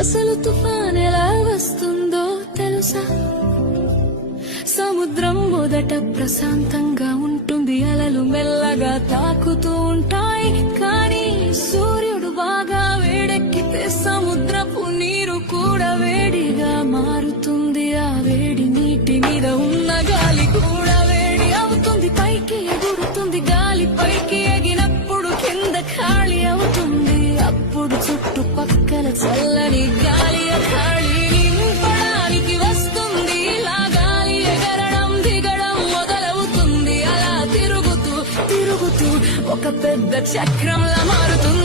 అసలు తుఫాన్ ఎలా వస్తుందో తెలుసా? సముద్రం మొదట ప్రశాంతంగా ఉంటుంది, అలలు మెల్లగా తాకుతూ ఉంటాయి. కానీ సూర్యుడు బాగా వేడెక్కితే సముద్రపు నీరు కూడా వేడిగా మారుతుంది. ఆ వేడి నీటి మీద ఉన్న గాలి కూడా వేడి అవుతుంది. పైకి ఎగురుతుంది, గాలి పైకి ఎగినప్పుడు కింద ఖాళీ అవుతుంది. అప్పుడు చుట్టుపక్కల చల్లని గాలి ఖాళీ నింపడానికి వస్తుంది. ఇలా గాలి ఎగరడం దిగడం మొదలవుతుంది. అలా తిరుగుతూ తిరుగుతూ ఒక పెద్ద చక్రంలా మారుతుంది.